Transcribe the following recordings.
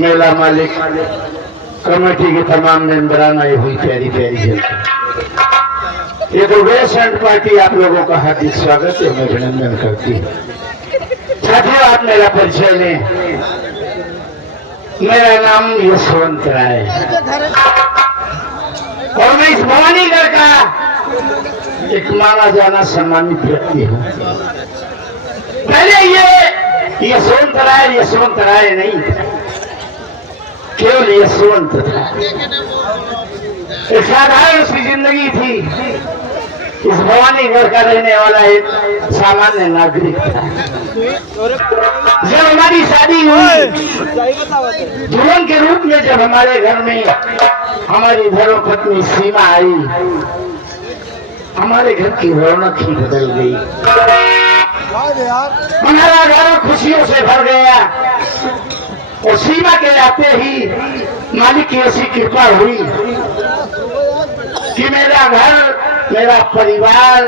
मेला मालिक कमेटी के तमाम मेंबरान आए हुई प्यारी प्यारी जनता, ये तो वेस्ट एंड पार्टी आप लोगों का हार्दिक स्वागत है, मैं अभिनंदन करती हूँ। साथियों, आप मेरा परिचय लें। मेरा नाम यशवंत राय और मैं इस भवानीगढ़ का एक माना जाना सम्मानित व्यक्ति हूँ। पहले ये यशवंत राय नहीं, केवल यशवंत था। एक साधारण सी जिंदगी थी। इस भवानीगढ़ का रहने वाला एक सामान्य नागरिक था। जब हमारी शादी हुई, दुल्हन के रूप में जब हमारे घर में हमारी धर्मपत्नी सीमा आई, हमारे घर की रौनक ही बदल गई। हमारा घर खुशियों से भर गया और सीमा के आते ही मालिक की ऐसी कृपा हुई कि मेरा घर, मेरा परिवार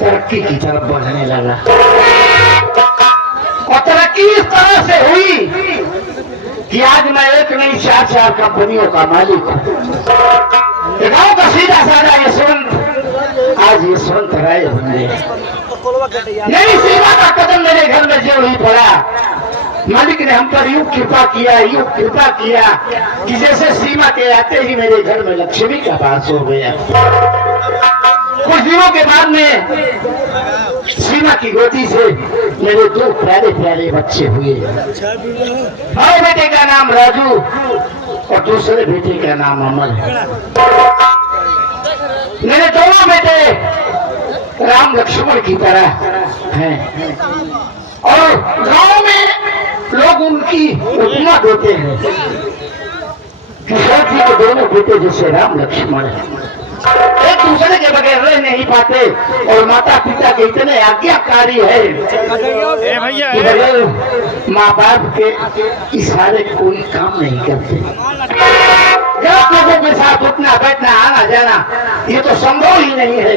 तरक्की की तरफ बढ़ने लगा। और तरक्की इस तरह से हुई कि आज मैं एक नहीं 4 कंपनियों का मालिक हूँ। गाँव का सीधा साधा यशवंत आज यशवंत राय बन गए। मेरी सीमा का कदम मेरे घर में जो ही पड़ा, मालिक ने हम पर यूं कृपा किया कि जैसे सीमा के आते ही मेरे घर में लक्ष्मी का वास हो गया। कुछ दिनों के बाद में सीमा की गोदी से मेरे 2 प्यारे प्यारे बच्चे हुए। बड़े बेटे का नाम राजू और दूसरे बेटे का नाम अमर है। मेरे दोनों बेटे राम लक्ष्मण की तरह हैं और गांव में लोग उनकी उपमा देते हैं कि किशोर जी के दोनों बेटे जैसे राम लक्ष्मण हैं, एक दूसरे के बगैर रह नहीं पाते और माता पिता के इतने आज्ञाकारी है कि बगैर माँ बाप के इशारे कोई काम नहीं करते। लोगों के साथ उठना बैठना आना जाना ये तो संभव ही नहीं है,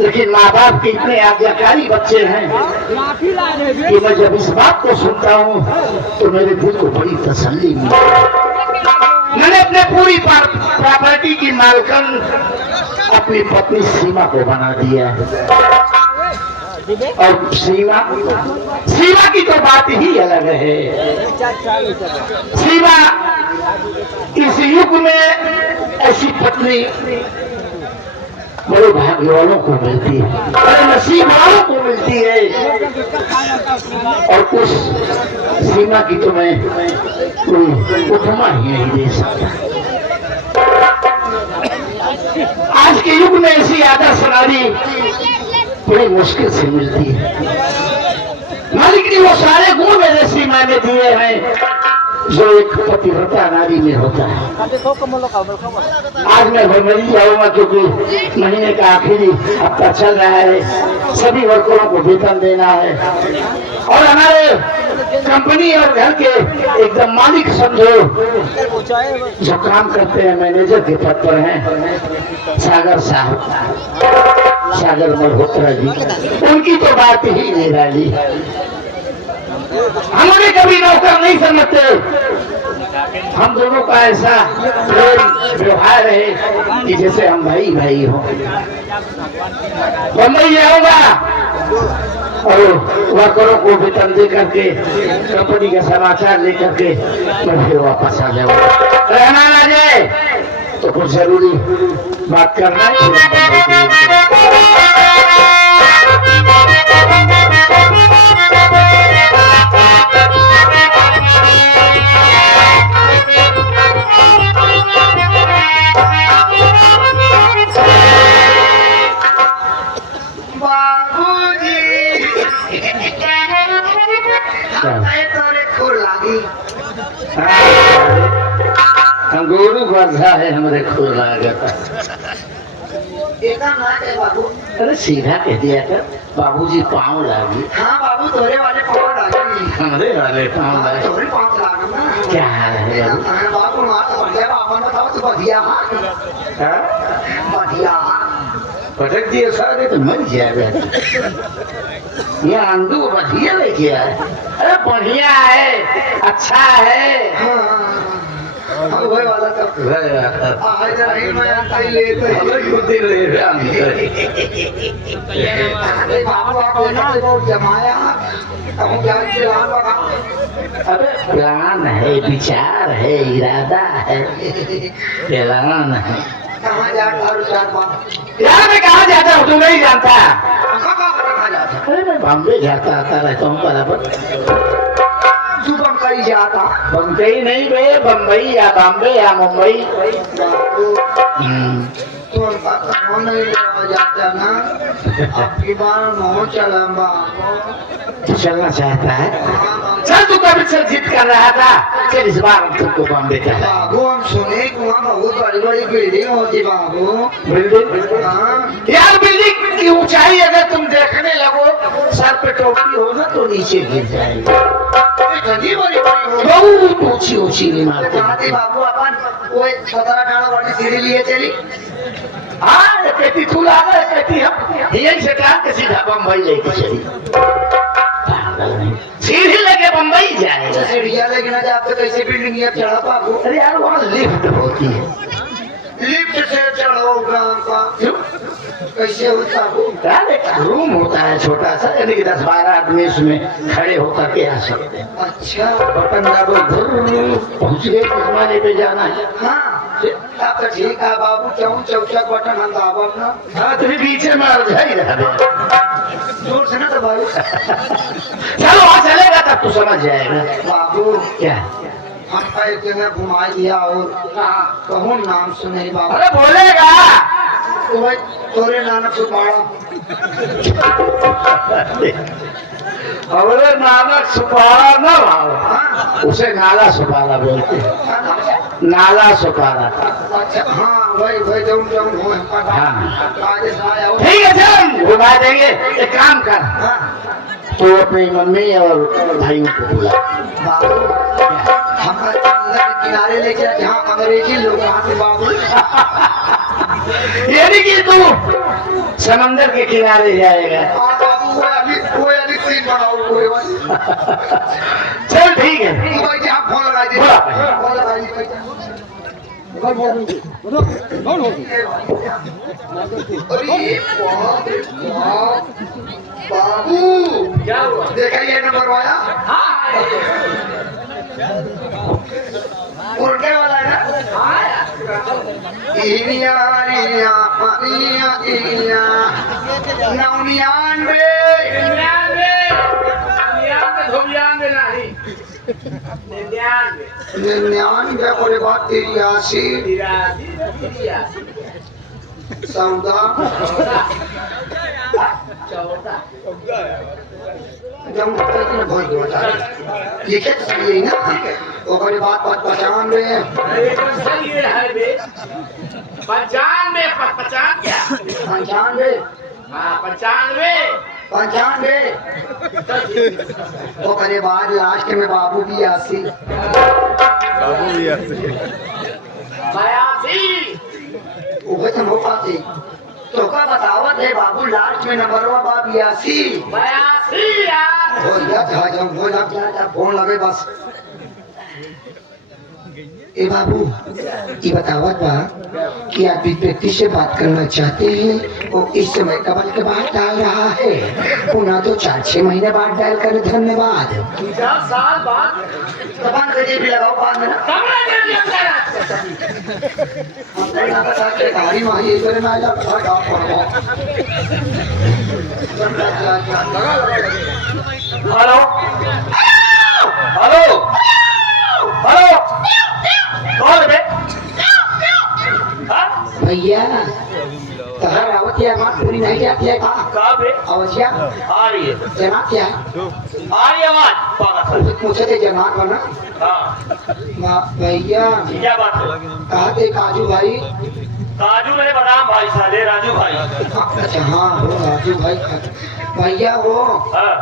लेकिन माँ बाप के इतने आज्ञाकारी बच्चे हैं कि मैं जब इस बात को सुनता हूँ तो मेरे दिल को बड़ी तसल्ली मिलती है। मैंने अपने पूरी प्रॉपर्टी की मालकन अपनी पत्नी सीमा को बना दिया है और सीमा की तो बात ही अलग है। सीमा इस युग में ऐसी पत्नी बड़े भाग्य वालों को मिलती है, बड़े नसीब वालों को मिलती है और उस सीमा की तो मैं कोई उपमा ही नहीं दे सकता। आज के युग में ऐसी आदर्श नारी बड़ी मुश्किल से मिलती है। मालिक ने वो सारे गुण मेरे सीमा में दिए हैं जो एक पतिव्रता नारी में होता है। आज मैं भरमरी जाऊंगा क्योंकि महीने का आखिरी हफ्ता चल रहा है, सभी वर्करों को वेतन देना है और हमारे कंपनी और घर के एकदम मालिक समझो जो काम करते हैं, मैनेजर के पद पर हैं, सागर मल्होत्रा जी, उनकी तो बात ही निराली। हमारे कभी नौकर नहीं समझते, हम दोनों का ऐसा प्रेम व्यवहार है कि जैसे हम भाई भाई हो। बम्बई जाऊंगा और वर्करों को वेतन दे करके कंपनी का समाचार लेकर के मैं फिर वापस आ जाऊंगा। रहना ना जाए तो कुछ जरूरी बात करना है। अंगूरू वर्षा है हमारे खुद लागता। अरे सीधा कह दिया कर बाबूजी पाँव लागी। हाँ बाबू तोरे वाले पाँव लागी, हमारे वाले पाँव लागी। तोरे पाँव लागी ना। क्या है बाबू? बाबू मार बढ़िया, बाबा बताओ तो बढ़िया। बढ़िया पटक दिए सारे तो मर जाएगा। ये आंदू बढ़िया लेके आए। अरे बढ़िया है, अच्छा है। हाँ वही वाला तब आज नहीं मैं आता ही लेते अरे बाबू आप देखा बहुत जमाया अब क्या प्लान बना। अरे प्लान है, विचार है, इरादा है, प्लान है। कहाँ जाता है चार बार यार मैं कहाँ जाता हूँ तू नहीं जानता? कहाँ जाता अरे मैं बॉम्बे जाता आता रहता हूँ बराबर। तू बम्बई जाता बम्बई नहीं बे, बम्बई या बॉम्बे या मुंबई। तो कहाँ नहीं जाता ना आपकी बार नौ चला तू चलना चाहता है? चल तू कभी से जिद कर रहा था, चल इस बार हम तुमको बॉम्बे का बाबू हम सुने कि वहाँ बहुत बड़ी बड़ी बिल्डिंग होती बाबू। बिल्डिंग? हाँ यार बिल्डिंग की ऊंचाई अगर तुम देखने लगो, सर पे टोपी हो ना तो नीचे गिर जाएगी। बड़ी बड़ी हो बहुत ऊंची ऊंची इमारतें। कहाँ बाबू अपन कोई 17-18 वाली सीढ़ी लिए चली। हाँ ये पेटी तू ला गए, पेटी हम यही से कहा कि सीधा बम्बई लेके चली। सीढ़ी लेके बम्बई जाएगा। सीढ़िया लेके ना जाते कैसे बिल्डिंग ये चढ़ा बाबू। अरे यार वहाँ लिफ्ट होती है। लिफ्ट से चढ़ो ग्राम का कैसे होता बाबू। यार एक रूम होता है छोटा सा, यानी कि 10-12 आदमी उसमें खड़े होकर के आ सकते हैं। अच्छा बटन दाबो, पहुंच गए किस माले पे जाना है। हाँ आप तो ठीक है बाबू चौं चौचक बटन हम दाबब ना। हाँ तुम्हें पीछे में अलझाई रह जोर से ना तो भाई चलो वहाँ चलेगा तब तू समझ जाएगा। बाबू क्या? हम एक जगह घुमा दिया और कहूँ नाम सुने बाबू। अरे बोलेगा तो भाई तोरे नानक सुपाड़ा अरे नानक सुपारा ना भाव, हाँ उसे नाला सुपारा बोलते हैं। नाला सुपारा। अच्छा हाँ वही वही जाऊँ जाऊँ हाँ। राजेश आया हो। ठीक है चल घुमा देंगे। एक काम कर, हाँ तो अपनी मम्मी और भाइयों को बुला। बाबू हम किनारे लेके जहाँ अंग्रेजी लोग वहाँ से बाबू यानी कि तू समंदर के किनारे जाएगा। हाँ बाबू वो अभी सीन बनाओ पूरे वाली। चल ठीक है। तू भाई जहाँ फोन लगा दी बोला। फोन लगा दी अरे बाप रे बाप। बाबू क्या हुआ? देखा ये नंबर आया उल्टे वाला है ना। इनिया इनिया इनिया इनिया 99 99 बोले बात 83 लिखे तो सही है ना। ओकरे बाद 95 ओकरे बाद लास्ट में बाबू भी 80 उभे तो हो पाते तो का बतावत है बाबू लास्ट में नंबर बाबू 82 हो जा जब हो जा फोन लगे बस। ए बाबू ये बतावत बा कि आप इस व्यक्ति से बात करना चाहते हैं और इस समय कबल के बाद डाल रहा है, पुनः तो 4-6 महीने बाद डायल करें। धन्यवाद। जबान करिए भी लगाओ बाद में ना गाड़ी माही एक बार में आ जा हेलो हेलो हेलो कौन बे? भैया तहर आवत है बात पूरी नहीं जाती है कहाँ पे? अवश्या आ रही है, जनाब क्या आ रही है आवाज। पागल। पूछे थे जनाब बना हाँ भैया क्या बात है? कहा थे काजू भाई। काजू नहीं बदाम भाई साले, राजू भाई। अच्छा हाँ वो राजू भाई भैया वो हाँ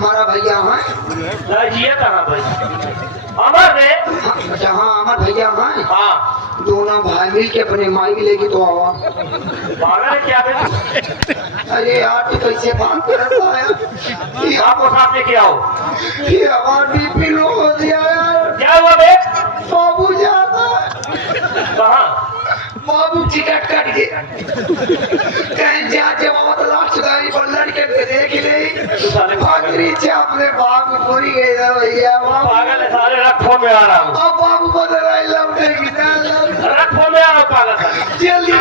हमारा भैया है जिया कहाँ भाई अमर रे जहाँ हमारा भैया है हाँ दोनों भाई मिल के अपने माई लेके तो आवा पागल है क्या बे अरे यार तू कैसे बात कर पाया आपको साथ लेके आओ ये हमारा बीपी लो हो गया यार क्या हुआ बे बाबू जाता कहाँ बाबू टिकट कट के कहीं जा जमा तो लास्ट गाड़ी पर लड़के के देख ले भागरी अपने बाबू पूरी गई था भैया पागल है सारे रख फोन में आ रहा हूँ अब बाबू बदल आई लौटेगी ना रख फोन में आ रहा हूँ पागल साले जल्दी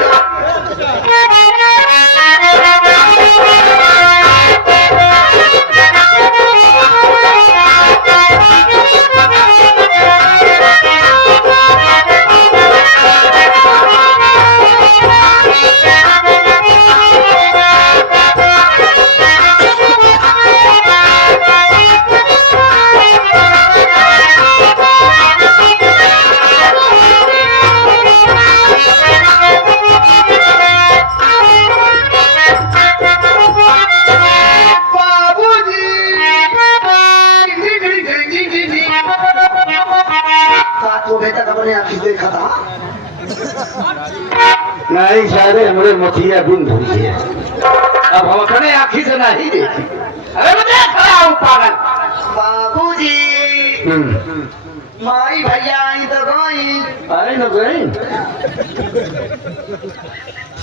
देखा था नहीं शायद हमारे मथिया बिन धुरी है अब हम अपने आँखी से नहीं देखी अरे मैं देख रहा हूँ पागल बाबूजी माई भैया आई तो गई अरे न गई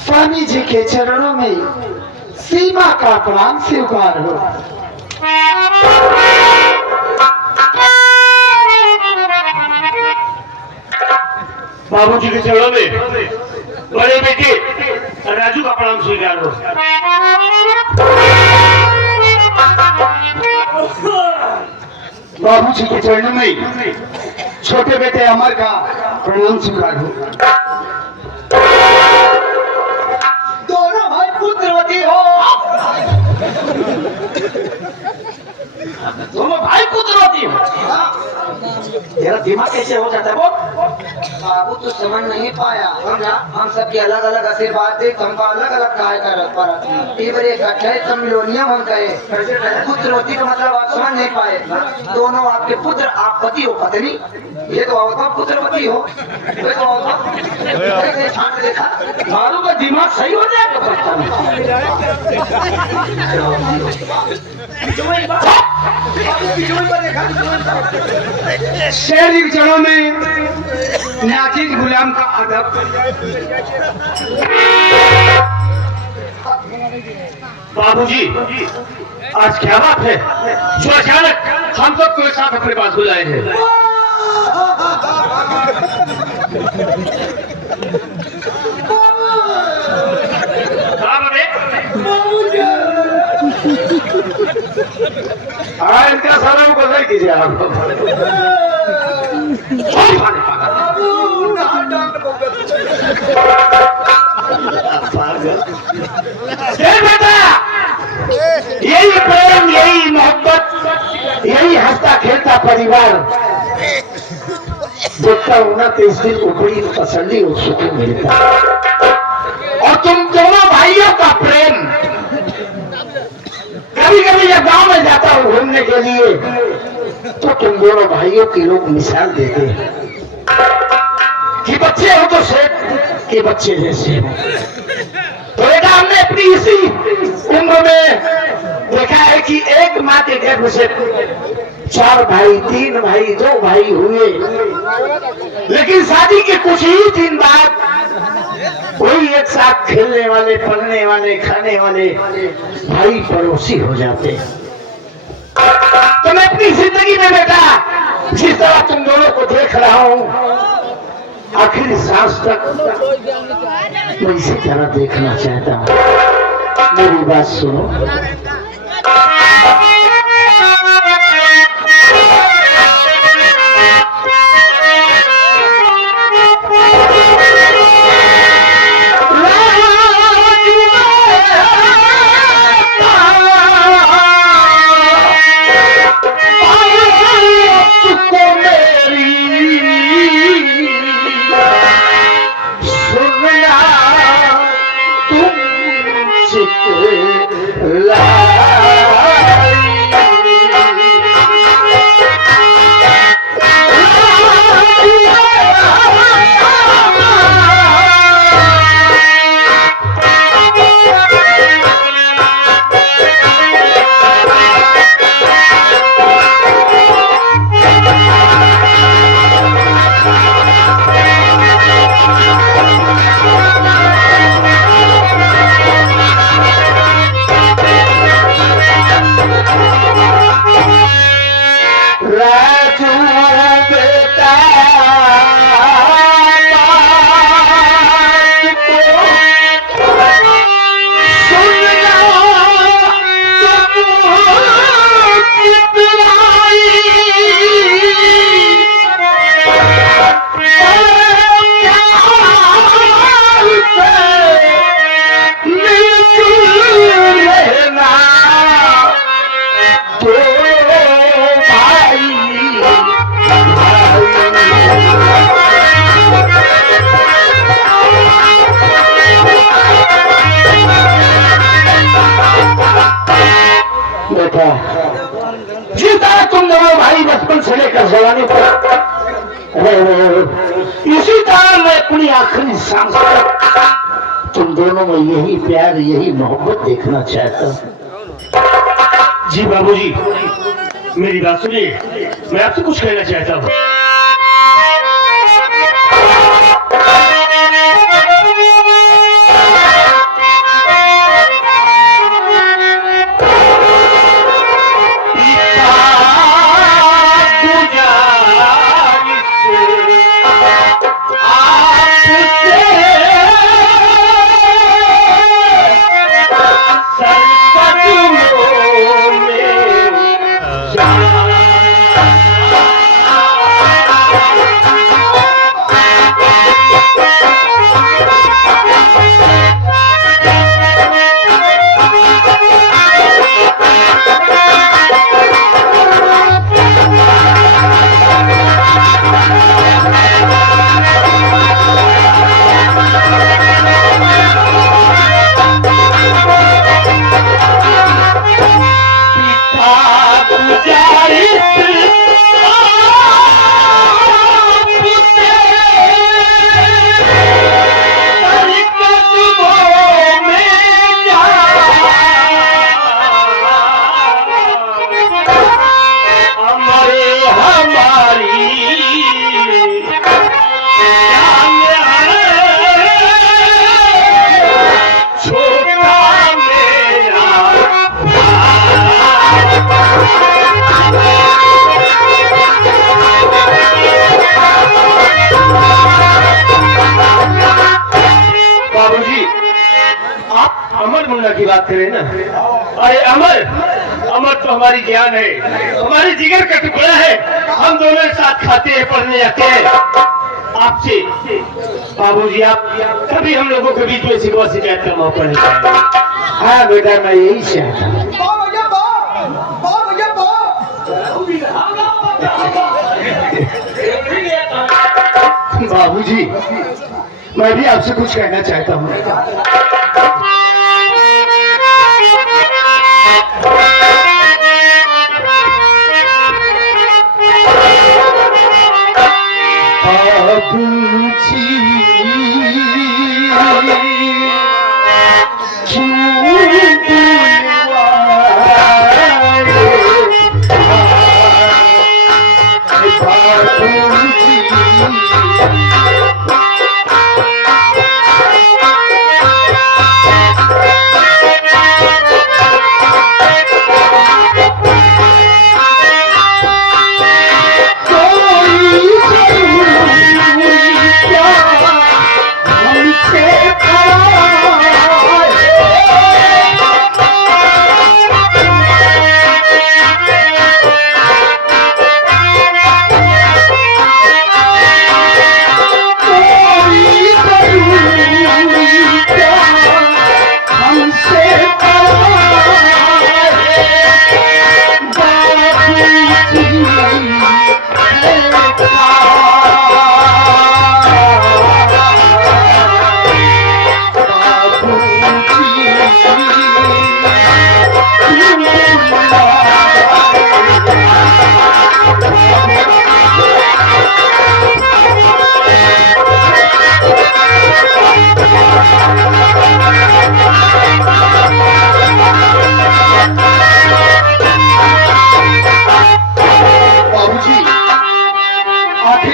स्वामी जी के चरणों में सीमा का प्रणाम स्वीकार हो बाबूजी के चरणों में बड़े बेटे राजू का प्रणाम स्वीकार हो बाबू जी के चरणों में छोटे बेटे अमर का प्रणाम स्वीकार हो दोनों भाई पुत्रवती हो दोनों भाई पुत्रवती हो तेरा दिमाग कैसे हो जाता है वो बाबू तो समझ नहीं पाया हम सबके अलग अलग आशीर्वाद दे हमको अलग अलग काय कर पर इकट्ठे सम्मिलोनियम हम कहे पुत्रवती का मतलब आप समझ नहीं पाए दोनों आपके पुत्र आप पति हो पत्नी ये तो अवतार पुत्रवती हो ये तो अवतार छाट देखा मारू का दिमाग सही हो जाएगा शेर के चरणों में नाचिज गुलाम का अदब बाबूजी आज क्या बात है जो अचानक हम सबको एक साथ अपने पास बुलाए हैं इनका सारा को नहीं कीजिए आप बेटा यही प्रेम यही मोहब्बत यही हंसता खेलता परिवार देखता हूं ना तो इस दिन को बड़ी तसल्ली और सुकून मिलता और तुम दोनों भाइयों का प्रेम कभी कभी जब गांव में जाता हूँ घूमने के लिए तो तुम दोनों भाइयों की लोग मिसाल देते हैं कि बच्चे हो तो सेठ के बच्चे जैसे हो तो बेटा हमने अपनी इसी उम्र में देखा है कि एक माँ के गर्भ से 4 भाई 3 भाई 2 भाई हुए लेकिन शादी के कुछ ही दिन बाद कोई एक साथ खेलने वाले पढ़ने वाले खाने वाले भाई पड़ोसी हो जाते हैं तो मैं अपनी जिंदगी में बेटा जिस तरह तुम दोनों को देख रहा हूं आखिरी सांस तक मैं इसी तरह देखना चाहता हूं मेरी बात सुनो la अपनी आखिरी सांस तक तुम दोनों में यही प्यार, यही मोहब्बत देखना चाहता हूँ। जी बाबूजी, मेरी बात सुनिए, मैं आपसे कुछ कहना चाहता हूँ। अमर मुन्ना की बात करें ना, अरे अमर, अमर तो हमारी जान है, हमारी जिगर का टुकड़ा है। हम दोनों एक साथ खाते हैं, पढ़ने जाते हैं। आपसे बाबूजी, आप कभी हम लोगों के बीच में शिकवा शिकायत का मौका नहीं पाएंगे। हाँ बेटा, मैं यही चाहता हूँ। बाबूजी, मैं भी आपसे कुछ कहना चाहता हूँ।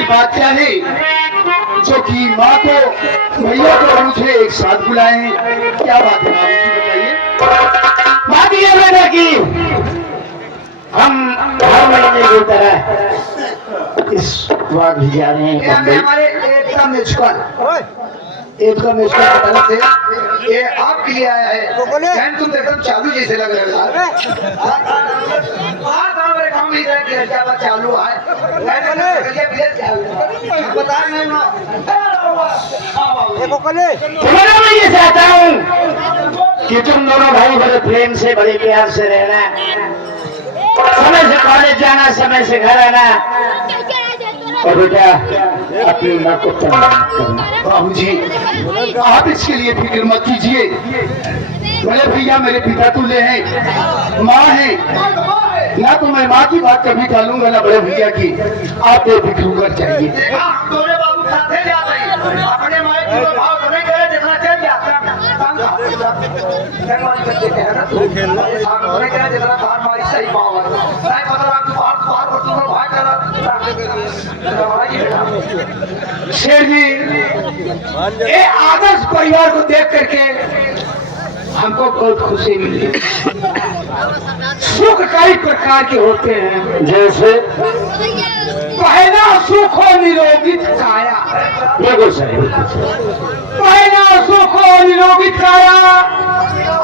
बात क्या है जो कि माँ को, भैया को मुझे एक साथ बुलाए? क्या बात है बाबूजी, बताइए। बात यह बेटा कि हम हर महीने की तरह इस बार भी जा रहे हैं बम्बई। हमारे एकता म्यूजिकल की तरफ से ये आपके लिए आया है। फैन तुम एकदम चालू जैसे लग रहे हो। काम नहीं रहा, क्या बात चालू है? तुम्हारा मैं ये चाहता हूँ कि तुम दोनों भाई बड़े प्रेम से, बड़े प्यार से रहना, समय से कॉलेज जाना, समय से घर आना, और बेटा अपनी माँ को तंग मत करना। बाबूजी, आप इसके लिए फिक्र मत कीजिए। मेरे भैया मेरे पिता तुल्य हैं, माँ है ना, तो मैं माँ की बात कभी टालूंगा ना बड़े भैया की। आप बेफिक्र होकर चाहिए। साथे जाते हैं अपने माए की भाव तो नहीं करे जितना चल जाता वाली करते हैं ना तो नहीं करे जितना बाहर मारी सही भाव है नहीं पता आप बाहर बाहर पर तुम भाई करा शेर जी ये आदर्श परिवार को देख करके हमको बहुत खुशी मिली। सुख कई प्रकार के होते हैं, जैसे पहला सुख हो निरोगित काया, बिल्कुल सही, पहला सुख हो निरोगित काया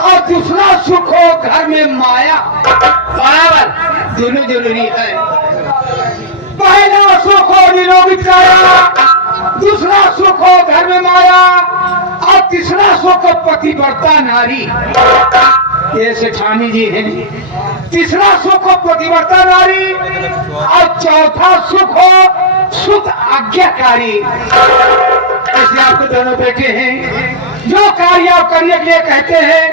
और दूसरा सुख हो घर में माया, बराबर दोनों जरूरी है। पहला सुख हो निरोगित काया, दूसरा सुख हो घर में माया और तीसरा सुख हो पतिव्रता नारी, ये सेठानी जी हैं। तीसरा सुख हो पतिव्रता नारी और चौथा सुख हो शुद्ध आज्ञाकारी। ऐसे आपको दोनों बेटे हैं, जो कार्य आप करने के लिए कहते हैं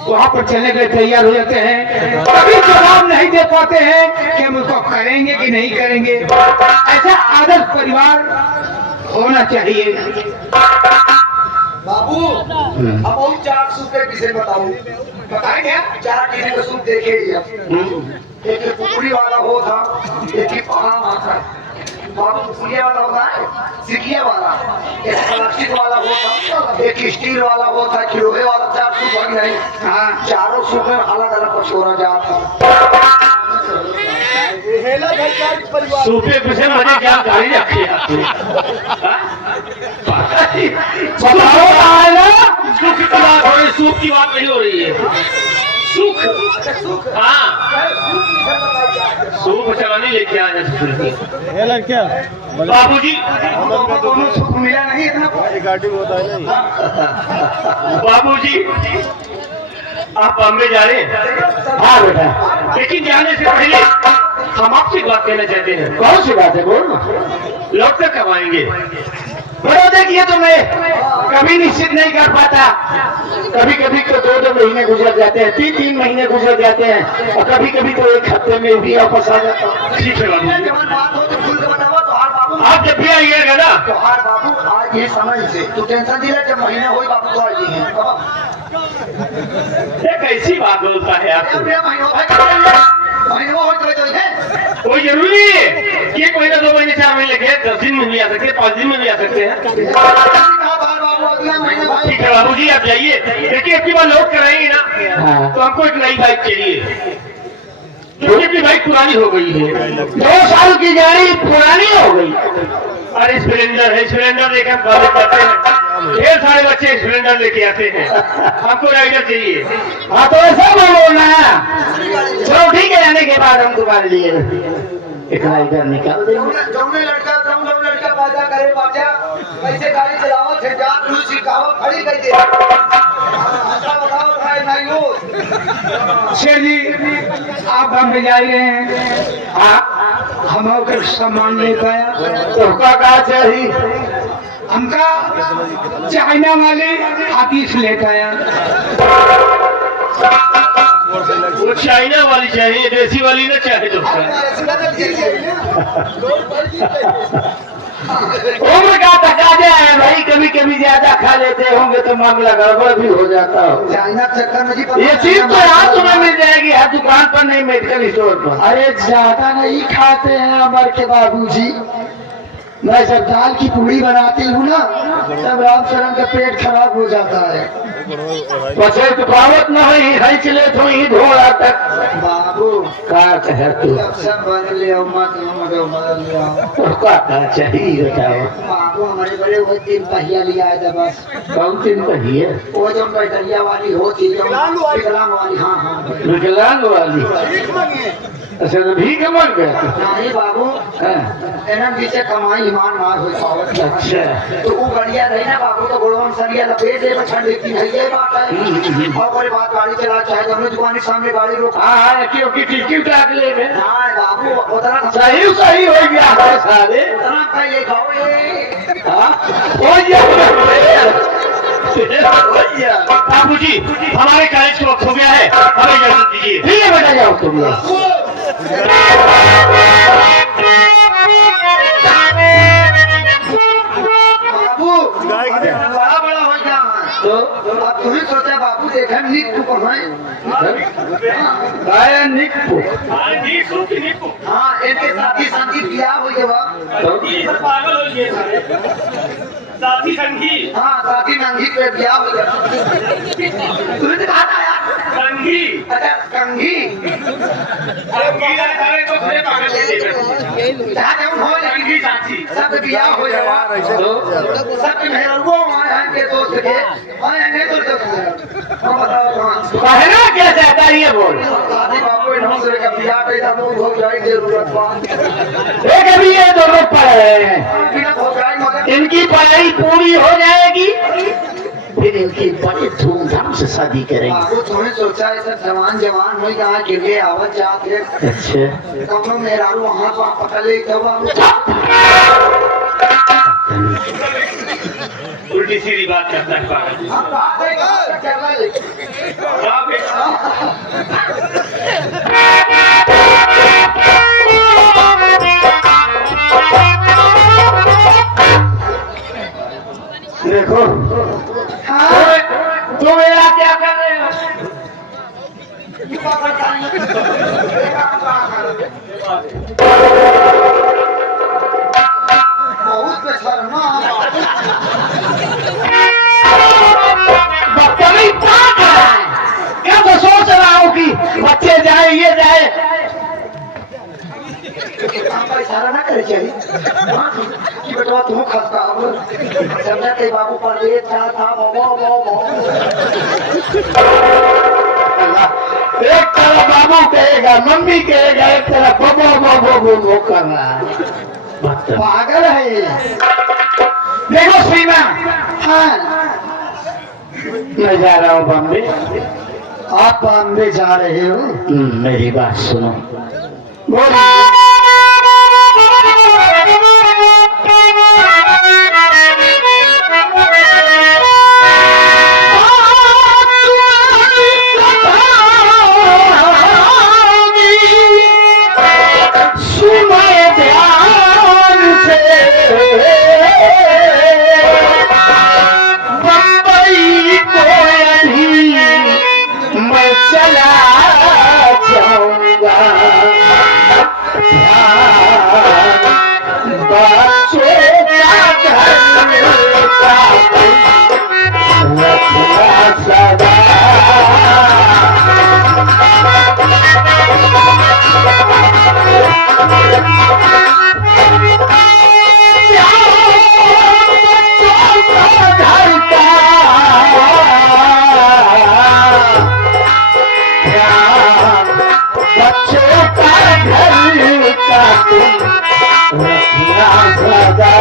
वहां पर चलने के लिए तैयार हो जाते हैं, कभी जवाब नहीं दे पाते हैं कि हम उसको करेंगे कि नहीं करेंगे। ऐसा आदर्श परिवार होना चाहिए। बाबू अब और 4 सूप के विषय बताओ, बताएंगे 4 टीवी का सूप देखे ही आप। एक पुकुरी वाला हो था, एक ही पहाड़ आता है बाबू, पुकुरिया वाला होता है, सिकिया वाला, एक प्लास्टिक वाला होता, एक स्टील वाला होता, एक लोहे वाला। 4 सूप बन गए। हाँ, चारों सूप में अलग अलग पछोरा जाता। सूपे पीछे मुझे क्या गाड़ी रखी सुख की बात हो रही, सूप की बात नहीं हो रही है। सुख, हाँ सूप चलानी लेके आ जाए लड़किया बाबूजी। दोनों सुख मिला नहीं इतना गाड़ी होता है ना। बाबूजी आप बॉम्बे जा रहे हैं? हाँ बेटा, लेकिन जाने से पहले हम आपसे बात कहना चाहते हैं। कौन सी बात है, बोल ना। लौट कर कब आएंगे? बड़ो देखिए तो मैं कभी निश्चित नहीं कर पाता, कभी कभी तो 2-2 महीने गुजर जाते हैं, 3-3 महीने गुजर जाते हैं और कभी कभी तो 1 हफ्ते में भी वापस आ जाता हूँ। ठीक है बाबू, बात हो तो खुल के बताओ। तो हार बाबू आप जब भी आइएगा ना तो हार बाबू आज ये समय से तू टेंशन दिला, जब महीने हो बाबू तो आज ही है। ये कैसी बात बोलता है आप? महीनों हो तो है कोई जरूरी है कि 1 महीना 2 महीने 4 महीने लगे, 10 दिन में भी आ सकते हैं, 5 दिन में भी आ सकते हैं। ठीक है बाबूजी, आप जाइए। देखिए अब की बार लोड कराएंगे ना तो हमको एक नई बाइक चाहिए, क्योंकि अपनी बाइक पुरानी हो गई है। 2 साल की गाड़ी पुरानी हो गई। अरे स्प्लेंडर है, स्प्लेंडर लेकर हम कॉलेज जाते हैं, ढेर सारे बच्चे स्प्लेंडर लेके आते हैं, हमको राइडर चाहिए। हाँ तो ऐसा बोलना है, चलो ठीक है, जाने के बाद हम तुम्हारे लिए एक राइडर निकाल देंगे। जौने लड़का पैदा करे बच्चा कैसे गाड़ी चलाओ थे, जान लू सिखाओ, खड़ी कर दे। अच्छा बताओ भाई नहीं हो। शेर जी आप बम्बे जा रहे हैं, हम होकर सामान ले पाया तो का चाहिए? हमका चाइना वाले हाथीस लेकर आया। वो चाइना वाली चाहिए, देसी वाली ना चाहे तो। उम्र का तकाजा है भाई, कभी कभी ज्यादा खा लेते होंगे तो मामला गड़बड़ भी हो जाता हो। चाइना चक्कर में जी ये चीज तो यहाँ तुम्हें मिल जाएगी, हर दुकान पर नहीं, मेडिकल स्टोर पर। अरे ज्यादा नहीं खाते हैं अमर के बाबूजी। मैं जब दाल की पूड़ी बनाती हूँ ना तब रामचरण का पेट खराब हो जाता है। पचे तो पावत न हो चले तो ही धोड़ा तक बाबू का कह तू सब बन ले बदल लिया का चाहिए बताओ। बाबू हमारे बड़े वो 3 पहिया लिया है बस। कौन 3 पहिए? वो जो बैटरिया वाली होती है विकलांग वाली। हाँ हाँ विकलांग वाली। अच्छा तो भीख मर गए नहीं बाबू, एना पीछे कमाई ईमान मार हो पावत। अच्छा तो वो बढ़िया रही ना बाबू, तो गोड़ों सरिया लपेट दे बछड़ देती है, ये बात है। और बड़ी बात गाड़ी चला चाहे तो हमने दुकान के सामने गाड़ी रोका। हाँ क्योंकि टिकट उठा के ले गए। हाँ बाबू उतना सही हो गया है सारे। उतना का ये खाओ ये बाबूजी हमारे कॉलेज को वक्त हो गया है, हमें इजाजत दीजिए। ठीक है बेटा, जाओ तुम लोग। बड़ा बड़ा हो गया तो अब तुम्हें सोचा बाबू देखा निक तू कहाँ गाया निकपू हाँ इनके साथी ब्याह हो गया पागल हो गए साथी संगी हाँ साथी नंगी पे ब्याह हो गया तुम्हें तो कहा था यार संगी अच्छा कंघी जहाँ जब हो जाएंगी चाची सब ब्याह हो जावा सब मेहरबो आएंगे दोस्त के आएंगे तो बताओ कहाँ कहना क्या चाहता है ये बोल। शादी बाबू इन दूसरे का ब्याह पैदा हो जाए जरूरत बात देख अभी ये दोनों पढ़ रहे हैं, बिना हो जाए मगर इनकी पढ़ाई पूरी हो जाएगी फिर इनकी बड़े धूमधाम से शादी करेंगे। बाबू तुम्हें सोचा है सब जवान जवान हो यहाँ के लिए आवत जाते अच्छा कमरों में रारू वहाँ तो आप पकड़ ले तो बाबू उल्टी सीधी बात करता है पागल हम बात है कहाँ चल रहा है आप एक देखो तुम मेरा क्या कर रहे हो? बहुत बेशर्मा बदतमीज क्या कर रहा है? क्या तो सोच रहा हूँ कि बच्चे जाए ये जाए, आपका इशारा ना करे चाहिए कि बेटा तुम खस्ता हो समझा के बाबू पर ले था एक तरफ बाबू कहेगा मम्मी कहेगा, एक तरफ बबो कर रहा है। बदतमीज। पागल है ये देखो सीमा, हाँ मैं जा रहा हूँ बॉम्बे। आप बॉम्बे जा रहे हो मेरी बात सुनो। मैं चला जाऊंगा बच्चों का घर रखना सदा। बच्चों का घर का तुम रखना सदा।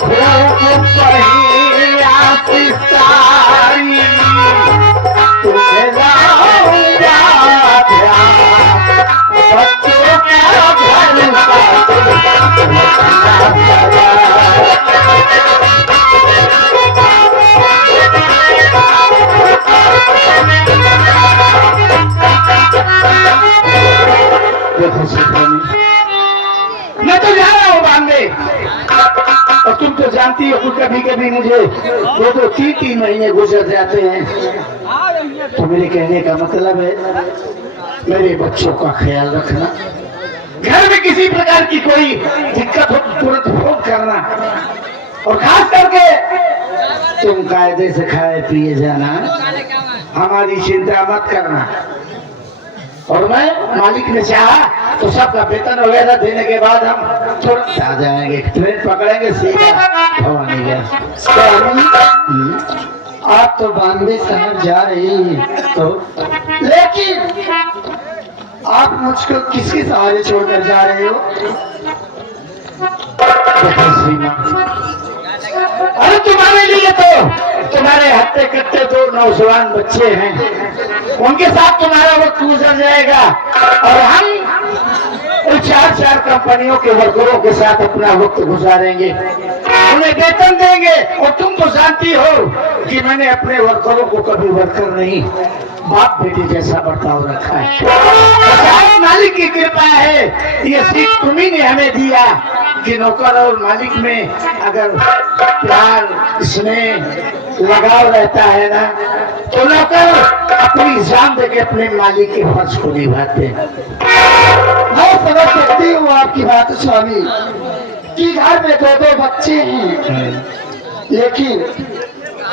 खूब पहिया सारी तुम्हें लाऊंगा ध्यान। बच्चों का घर का तुम रखना सदा। देखो सुखानी, मैं तो जा रहा हूँ बॉम्बे और तुम तो जानती हो कभी कभी मुझे 2-3 महीने गुजर जाते हैं। तो मेरे कहने का मतलब है मेरे बच्चों का ख्याल रखना, घर में किसी प्रकार की कोई दिक्कत हो तो तुरंत फोन करना, और खास करके तुम कायदे से खाए पिए जाना, हमारी चिंता मत करना। और मैं मालिक ने चाहा तो सबका वेतन वगैरह देने के बाद हम तुरंत आ जाएंगे, ट्रेन पकड़ेंगे सीधा भवानी गया। आप तो बॉम्बे शहर जा रहे हैं तो लेकिन आप मुझको किसके सहारे छोड़कर जा रहे हो? देखो श्रीमान, अरे तुम्हारे लिए तो तुम्हारे हत्ते कट्टे 2 नौजवान बच्चे हैं, उनके साथ तुम्हारा वक्त गुजर जाएगा और हम उन 4 कंपनियों के वर्करों के साथ अपना वक्त गुजारेंगे, उन्हें वेतन देंगे। और तुम तो जानती हो कि मैंने अपने वर्करों को कभी वर्कर नहीं, बाप बेटी जैसा बर्ताव रखा है। शायद मालिक की कृपा है ये सीट तुम्ही ने हमें दिया, कि नौकर और मालिक में अगर प्यार स्नेह लगाव रहता है ना, तो नौकर अपनी जान देके अपने मालिक के फर्ज को निभाते हैं। मैं समझ सकती हूँ आपकी बात स्वामी कि घर में दो बच्चे हैं, लेकिन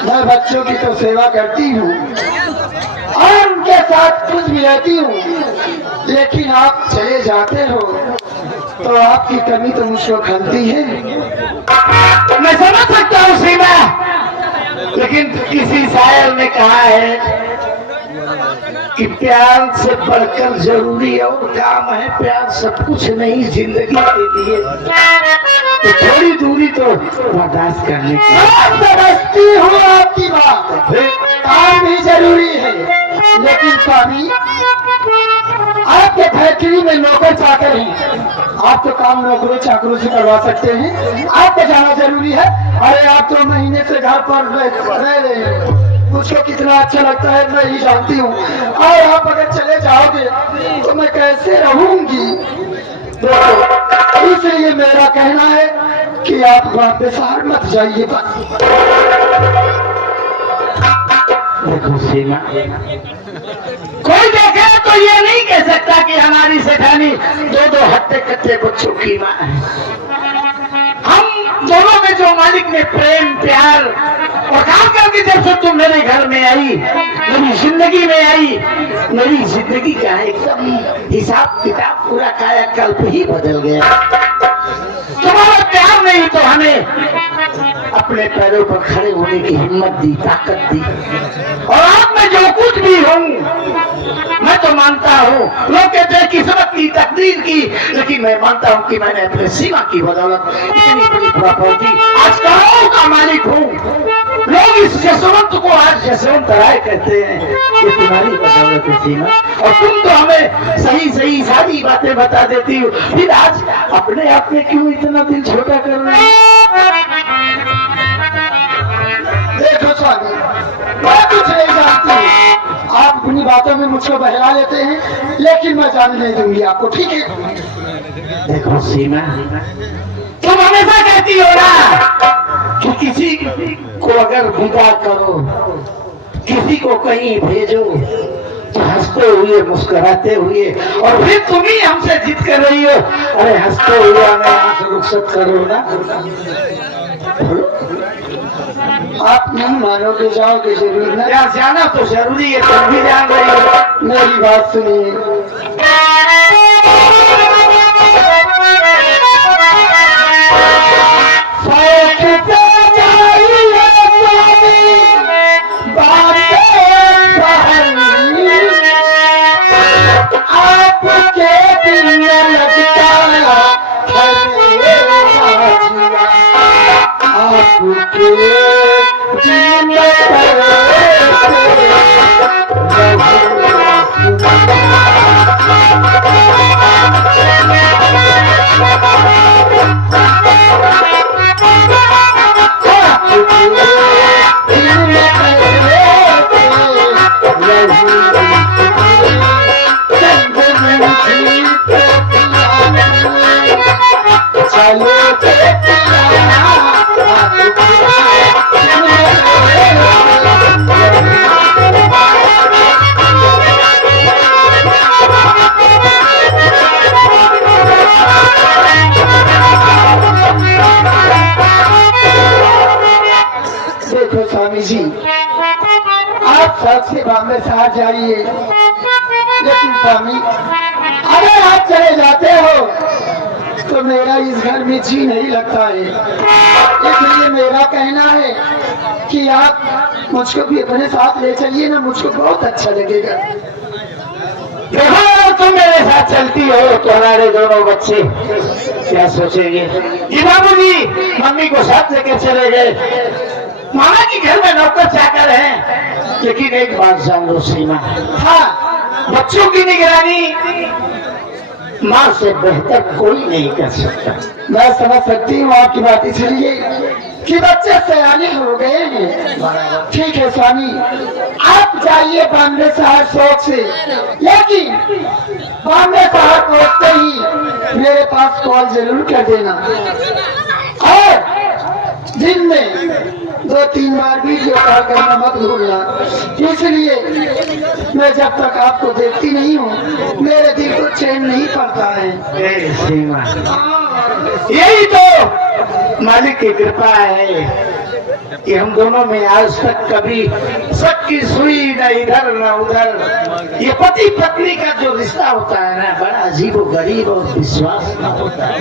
मैं बच्चों की तो सेवा करती हूँ और उनके साथ खुश भी रहती हूँ, लेकिन आप चले जाते हो तो आपकी कमी तो मुझको खलती है। मैं समझ सकता हूँ सीमा, लेकिन किसी शायर ने कहा है कि प्यार से बढ़कर जरूरी और काम है, प्यार सब कुछ नहीं जिंदगी के लिए, तो थोड़ी दूरी तो बर्दाश्त करने की। समझती हूँ आपकी बात, काम भी जरूरी है, लेकिन स्वामी आपके फैक्ट्री में नौकर चाकर हैं, आप तो काम नौकरों चाकरों से करवा सकते हैं, आपको जाना जरूरी है। अरे आप तो महीने से घर पर रह रहे हैं, मुझको कितना अच्छा लगता है मैं ही जानती हूँ, और आप अगर चले जाओगे तो मैं कैसे रहूंगी। देखो इसलिए मेरा कहना है कि आप वापस हार मत जाइए। देखो सीमा, कोई देखे तो ये नहीं कह सकता कि हमारी सेठानी दो हट्टे कट्टे बच्चों की माँ है। हम दोनों में जो मालिक ने प्रेम प्यार और काम करके जब से तुम मेरे घर में आई, मेरी जिंदगी में आई, मेरी जिंदगी का एकदम हिसाब किताब पूरा कायाकल्प ही बदल गया। तुम्हारा प्यार नहीं तो हमें अपने पैरों पर खड़े होने की हिम्मत दी, ताकत दी, और आज मैं जो कुछ भी हूँ मैं तो मानता हूँ, लोग कहते हैं किस्मत की तकदीर की, लेकिन मैं मानता हूँ कि मैंने अपने सीमा की बदौलत इतनी बड़ी प्रॉपर्टी आज करोड़ों का मालिक हूँ। लोग इस जसवंत को आज जसवंत राय कहते हैं, ये तुम्हारी बदौलत है सीमा, और तुम तो हमें सही सारी बातें बता देती हो, फिर आज अपने आप में क्यों इतना दिल छोटा कर रहे हो? देखो स्वामी, मैं कुछ नहीं जानती हूँ, आप अपनी बातों में मुझको बहला लेते हैं, लेकिन मैं जाने नहीं दूंगी आपको, ठीक है। देखो सीमा, तुम हमेशा कहती हो ना कि किसी को अगर विदा करो, किसी को कहीं भेजो तो हंसते हुए मुस्कुराते हुए, और फिर तुम ही हमसे जिद कर रही हो, अरे हंसते हुए हमें आंख रुखसत करो ना। आप नहीं मानोगे, जाओगे जरूर ना। यार जाना तो जरूरी है, तुम भी जान रही हो। मेरी बात सुनिए, जी आप सबसे बॉम्बे शहर जाइए, लेकिन स्वामी अगर आप चले जाते हो तो मेरा इस घर में जी नहीं लगता है, इसलिए मेरा कहना है कि आप मुझको भी अपने साथ ले चलिए ना, मुझको बहुत अच्छा लगेगा। देखो तुम मेरे साथ चलती हो तो हमारे दोनों बच्चे क्या सोचेंगे? जी बाबूजी मम्मी को साथ लेकर चले गए, मामा की घर में नौकर चाकर हैं, लेकिन एक बात जान लो सीमा, हाँ बच्चों की निगरानी माँ से बेहतर कोई नहीं कर सकता। मैं समझ सकती हूँ आपकी बात, इसलिए कि बच्चे सयाने हो गए हैं। ठीक है स्वामी, आप जाइए बॉम्बे शहर शौक से, लेकिन बॉम्बे शहर पहुंचते ही मेरे पास कॉल जरूर कर देना, और दिन में 2-3 बार वीडियो कॉल करना मत भूलना। इसलिए मैं जब तक आपको देखती नहीं हूँ मेरे दिल को चैन नहीं पड़ता है। ए सीमा, यही तो मालिक की कृपा है कि हम दोनों में आज तक कभी शक की सुई न इधर न उधर। ये पति पत्नी का जो रिश्ता होता है ना, बड़ा अजीब गरीब और विश्वास न होता है।